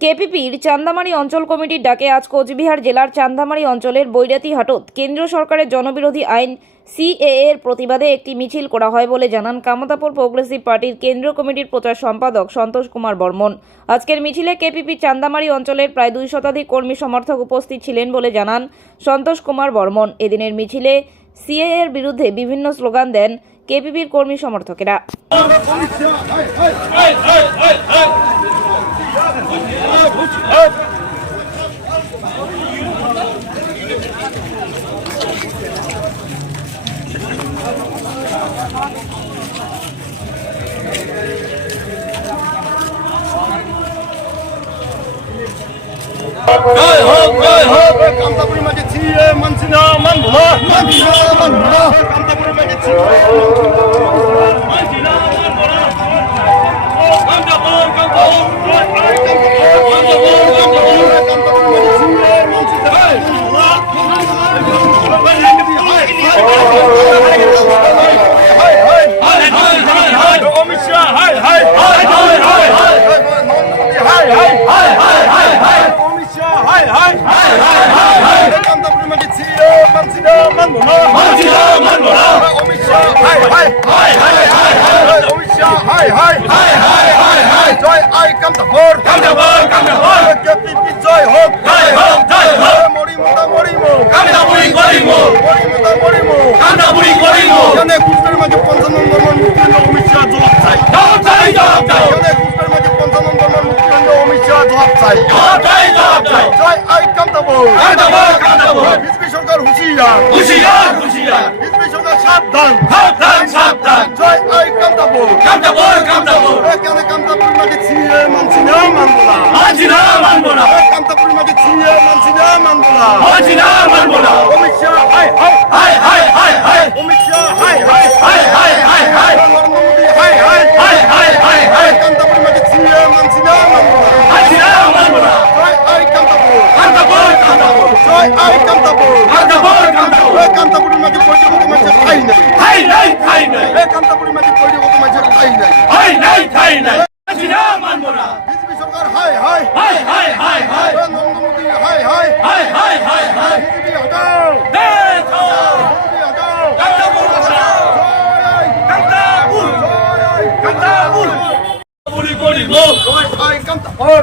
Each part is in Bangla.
কেপিপির চান্দামারি অঞ্চল কমিটির ডাকে আজ কোচবিহার জেলার চান্দামারি অঞ্চলের বৈরাতি হাটত কেন্দ্র সরকারের জনবিরোধী আইন সিএএ এর প্রতিবাদে একটি মিছিল করা হয় বলে জানান কামতাপুর প্রোগ্রেসিভ পার্টির কেন্দ্রীয় কমিটির প্রচার সম্পাদক সন্তোষ কুমার বর্মন। আজকের মিছিলে কেপিপি চান্দামারি অঞ্চলের প্রায় দুই শতাধিক কর্মী সমর্থক উপস্থিত ছিলেন বলে জানান সন্তোষ কুমার বর্মন। এদিনের মিছিলে সিএএ এর বিরুদ্ধে বিভিন্ন স্লোগান দেন কেপিপির কর্মী সমর্থকেরা। জয় হোক জয় হোক কামতাপুরি মাঝে ছিয়ে মানছি না মানবো না মানছি না মানবো না কামতাপুরি মাঝে ছিয়ে জয় I come the হোর come the হোর come the হোর KPP জয় হোক জয় হোক জয় হোক মরি মুদা মরি মো কাম দা বুড়ি করি মো মরি মুদা মরি মো কাম দা বুড়ি করি মো কেন কুষ্টের মাঝে পঞ্চান্ন নম্বর মুক্তি অমিত শাহ জবাব চাই জবাব চাই জবাব চাই কেন কুষ্টের মাঝে পঞ্চান্ন নম্বর মুক্তি অমিত শাহ জবাব চাই জবাব চাই জবাব চাই জয় I come the হোর come the হোর come the হোর BJP সরকার হুঁশিয়ার হুঁশিয়ার হুঁশিয়ার বিজেপি সরকার সাবধান সাবধান সাবধান জয় আই কাম দা হোর কাম দা হোর কাম দা ছিয়ে মানছি না মানবো না। মানছি না মানবো না। কামতাপুর মাঝে ছিয়ে মানছি না মানবো না। মানছি না মানবো না। অমিত শাহ হাই হাই হাই হাই হাই হাই অমিত শাহ হাই হাই হাই হাই হাই হাই হাই হাই হাই হাই হাই হাই কামতাপুর মাঝে ছিয়ে মানছি না মানবো না। মানছি না মানবো না। জয় আই কামতাপুর কামতাপুর কামতাপুর জয় আই কামতাপুর কামতাপুর কামতাপুর এই কামতাপুরের মাঝে পরিচয় মাঝে খাই নাই। খাই নাই খাই নাই। এই কামতাপুরের মাঝে পরিচয় মাঝে খাই নাই। খাই নাই খাই নাই।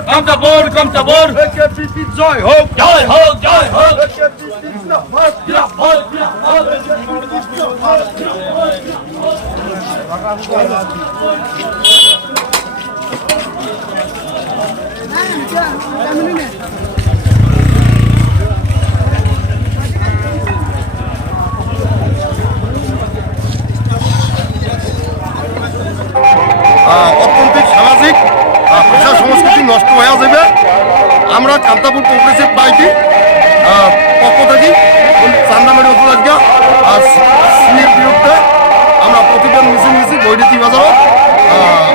কামতা বোর্ড কামতা বোর্ড জয় হোক জয় হোক জয় হোক Thank you. Kantapur progressive party পক্ষ থেকে চান্দামারি উপলক্ষে আর সিএর বিরুদ্ধে আমরা প্রতিবাদ মিছিল নিয়েছি বাজারত আহ,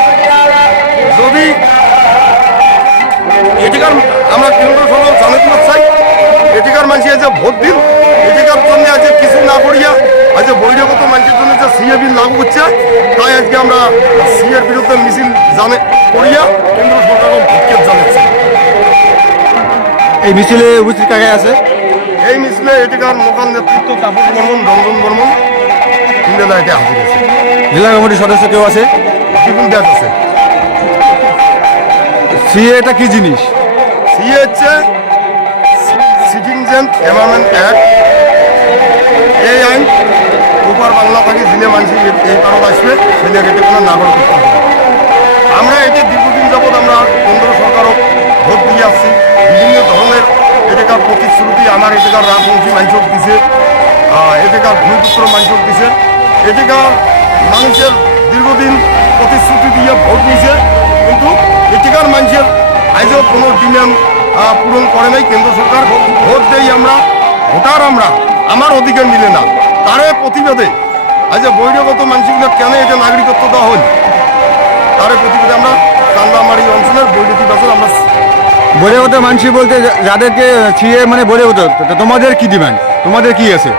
যদি এটিকার আমরা কেন্দ্র সরকার জানাতে চাই এটিকার মানুষ যে ভোট দিন এটিকার জন্য আজ কিছু না করিয়া আজ বৈরগত মানুষের জন্য যে সিএ বিল লাগু করছে তাই আজকে আমরা সিএর বিরুদ্ধে মিছিল জানে করিয়া কেন্দ্র এই মিছিলে উপস্থিত কাকে আছে? এই মিছিলে এটিকার মোকাল নেতৃত্ব কাপুর বর্মন রঞ্জন বর্মন ইন্ডিয়া এটি হাজির আছে জেলা কমিটির সদস্য কেউ আছে? বিপুল ব্যাস আছে। সিএটা কি জিনিস? সিএ হচ্ছে সিটিজেন এনভারনমেন্ট অ্যাক্ট এই আইন উপর বাংলা থেকে যিনি মানুষ এই পারত আসবে সেটা এটি কোনো নাগরিকত্ব দেবে আমরা এটি দীর্ঘদিন যাবৎ এটাকার মানুষের দীর্ঘদিন প্রতিশ্রুতি দিয়ে ভোট দিয়েছে কিন্তু এটিকার মানুষের আজও কোনো ডিমান্ড পূরণ করে নাই। কেন্দ্র সরকার ভোট দেই আমরা ভোটার আমরা আমার অধিকার মিলে না। তারে প্রতিবাদে আজ বহিরাগত মানুষগুলো কেন এটা নাগরিকত্ব দেওয়া হল? তার প্রতিবাদে আমরা চান্দামারি অঞ্চলের বৈদ্যুতিক বাজার আমরা বহিরাগত মানুষ বলতে যাদেরকে সিএ মানে বহিরাগত তো তোমাদের কি ডিমান্ড? তোমাদের কি আছে?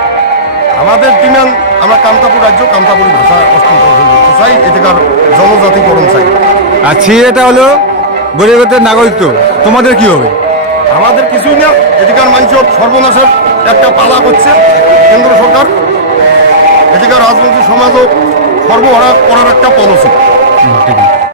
আমাদের ডিমান্ড আমরা কামতাপুর রাজ্য কামতাপুরি ভাষা করতে চাই এটাকার জনজাতিকরণ চাই। আর এটা হলো বহিরাগতের নাগরিকত্ব। তোমাদের কি হবে? আমাদের কিছুই না এদিকার মানুষ সর্বনাশের একটা পালা করছে কেন্দ্র সরকার। এদিকার রাজনৈতিক সমাজও সর্বহারা করার একটা পলিসি